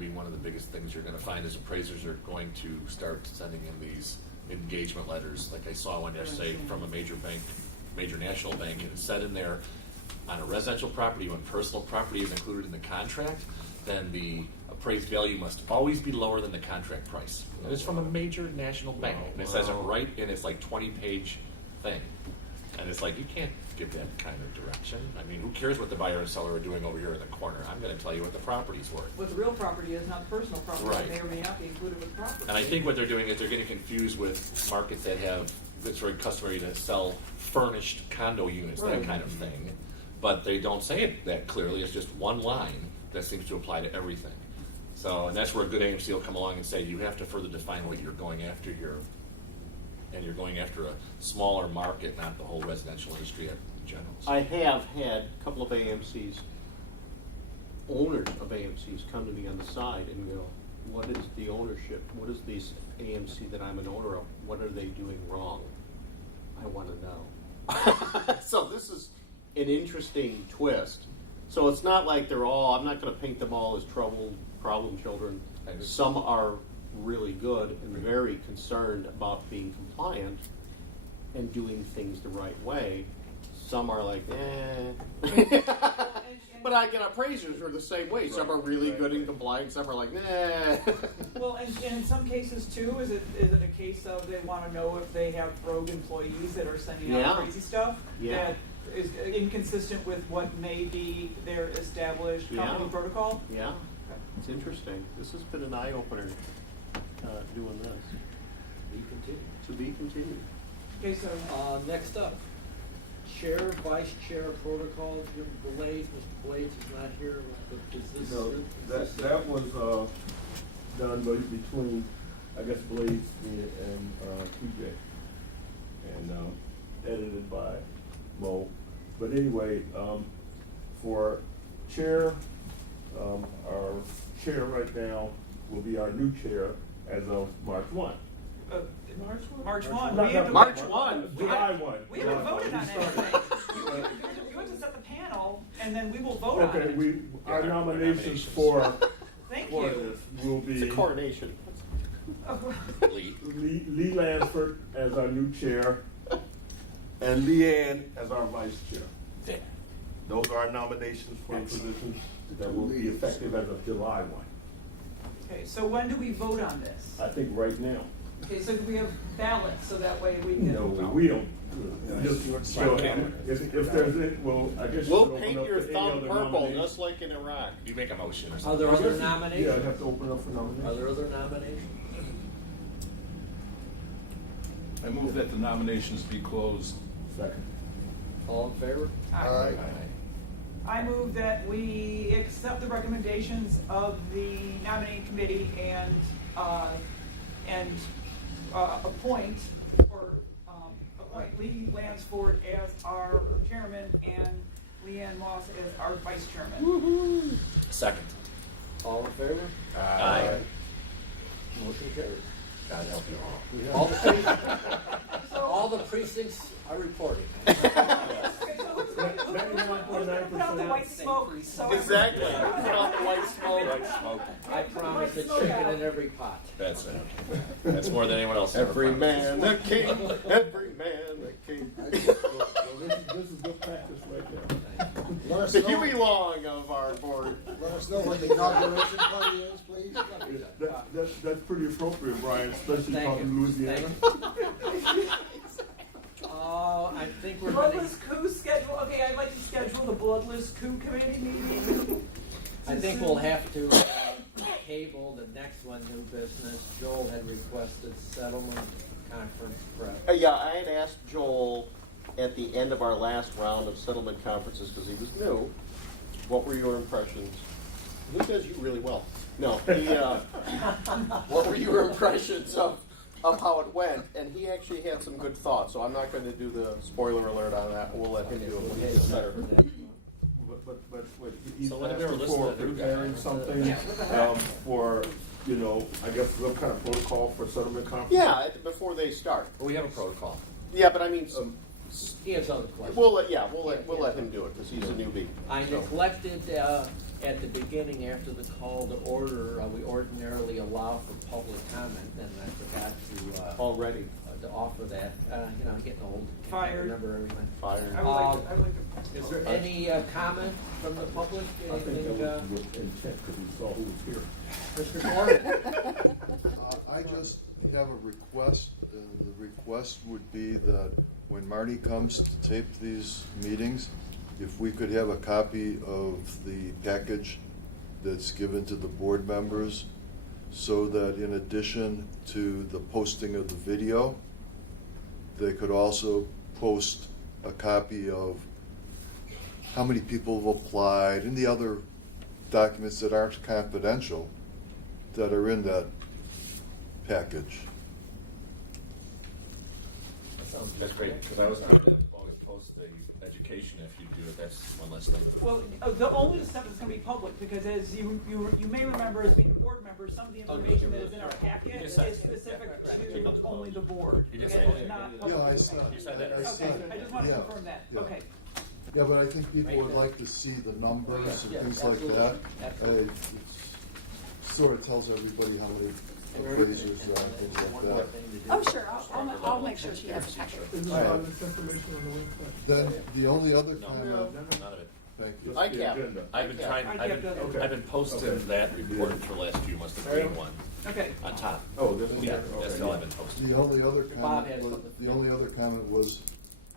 be one of the biggest things you're going to find is appraisers are going to start sending in these engagement letters. Like I saw one yesterday from a major bank, major national bank, and it said in there, on a residential property, when personal property is included in the contract, then the appraised value must always be lower than the contract price. And it's from a major national bank, and it says it right in its like 20-page thing. And it's like, you can't give that kind of direction. I mean, who cares what the buyer and seller are doing over here in the corner? I'm going to tell you what the property's worth. What the real property is, not the personal property. Right. May or may not be included with the property. And I think what they're doing is they're getting confused with markets that have, it's very customary to sell furnished condo units, that kind of thing. But they don't say it that clearly. It's just one line that seems to apply to everything. So, and that's where a good AMC will come along and say, you have to further define what you're going after here. And you're going after a smaller market, not the whole residential industry in general. I have had a couple of AMCs, owners of AMCs, come to me on the side and go, what is the ownership? What is this AMC that I'm an owner of? What are they doing wrong? I want to know. So this is an interesting twist. So it's not like they're all, I'm not going to paint them all as troubled, problem children. Some are really good and very concerned about being compliant and doing things the right way. Some are like, eh. But I get appraisers who are the same way. Some are really good and compliant. Some are like, nah. Well, and in some cases too, is it a case of they want to know if they have rogue employees that are sending out crazy stuff that is inconsistent with what may be their established company protocol? Yeah, it's interesting. This has been an eye-opener doing this. Be continued. To be continued. Okay, so Next up, Chair, Vice Chair Protocol, Jim Blades. Mr. Blades is not here. Is this, That was done between, I guess, Blades and TJ, and edited by Mo. But anyway, for chair, our chair right now will be our new chair as of March 1. March 1. March 1. July 1. We haven't voted on anything. You have to set the panel, and then we will vote on it. Okay, our nominations for Thank for you. this will be It's a coronation. Lee. Lansford as our new chair and Leanne as our vice chair. Yeah. Those are our nominations for positions that will be effective as of July 1. Okay, so when do we vote on this? I think right now. Okay, so do we have ballots so that way we can? No, we don't. So if there's it, well, I guess. We'll you paint open up your to any thumb other purple, nominations. just like in Iraq. You make a motion or Are something. there other Yeah, I nominations? have to open up for nominations. Are there other nominations? I move that the nominations be closed. Second. All in favor? Aye. I move that we accept the recommendations of the nominating committee and appoint Lee Lansford as our chairman and Leanne Moss as our vice chairman. Second. All in favor? Aye. Motion carries. God help you all. All the precincts are reporting. Put out the white smoke. So Exactly. Put on the white smoke. White smoke. I promise a chicken in every pot. That's it. That's more than anyone else. Every man the king. Every man the king. This is good practice right there. Let us The know, Huey Long of our board. let us know when the inauguration party is, please. That's pretty appropriate, Brian, especially Thank talking you. Louisiana. Oh, I think we're gonna, bloodless coup schedule. Okay, I'd like to schedule the bloodless coup committee meeting. I think we'll have to table the next one, new business. Joel had requested settlement conference prep. Yeah, I had asked Joel at the end of our last round of settlement conferences, because he was new, what were your impressions? He does you really well. No, what were your impressions of how it went? And he actually had some good thoughts, so I'm not going to do the spoiler alert on that. We'll let him do it when he gets better. But he's So let him ever asking listen for to the new guy. preparing something for, I guess some kind of protocol for settlement conference. Yeah, before they start. We have a protocol. Yeah, but I mean, He has other questions. We'll let him do it, because he's a newbie. I So- neglected, at the beginning, after the call to order, we ordinarily allow for public comment, and I forgot Already to offer that. You know, I'm getting old. I Fired. can't remember everything. fired. I would like, I would like to. Is there any comment from the public? I think Anything, that was with intent, because we saw who was here. Mr. Gordon? I just have a request, and the request would be that when Marty comes to tape these meetings, if we could have a copy of the package that's given to the board members, so that in addition to the posting of the video, they could also post a copy of how many people have applied and the other documents that aren't confidential that are in that package. That sounds good. That's great, because I was trying to always post the education if you do it, that's one less thing. Well, the only stuff that's gonna be public, because as you may remember as being a board member, some of the information that is in our packet You is just said- specific Right. to only the board. You just And said it's it. not public Yeah, I information. said. You said that. I Okay, said. I just wanna Yeah, confirm that, yeah. okay. Yeah, but I think people Right. would like to see the numbers Yes, and yes, things like absolutely. that. Absolutely. It sort of tells everybody how many appraisers are and things like One more that. thing to do. Oh, sure, I'll make sure she has a packet. Is All right. all this information on the website? Then the only other No, comment, none of it. thank you. Just I the kept. agenda. I've been Yeah. trying, I kept it. Okay. I've been posting Okay. that report for the last few months, the green one, Okay, on top. Oh, this is. Yeah, okay, that's all I've been posting. The only other Bob had comment was, something. the only other comment was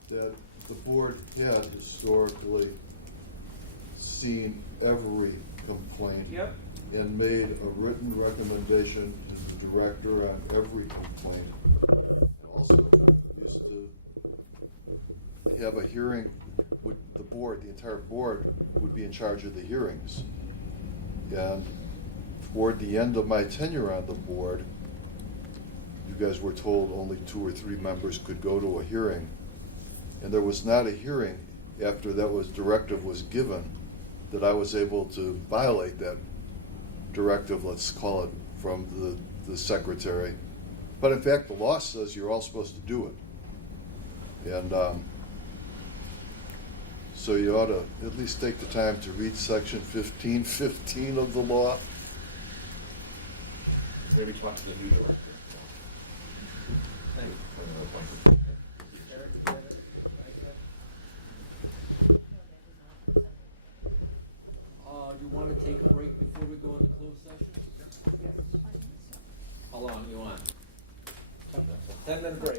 that the board had historically seen every complaint. yep, And made a written recommendation to the director on every complaint. And also used to have a hearing with the board, the entire board would be in charge of the hearings. And toward the end of my tenure on the board, you guys were told only 2 or 3 members could go to a hearing. And there was not a hearing after directive was given that I was able to violate that directive, let's call it, from the secretary. But in fact, the law says you're all supposed to do it. And so you ought to at least take the time to read section 1515 of the law. Maybe talk to the new director. Thank you. Eric, did you have anything to add? You want to take a break before we go into closed session? How long you want? 10 minute break.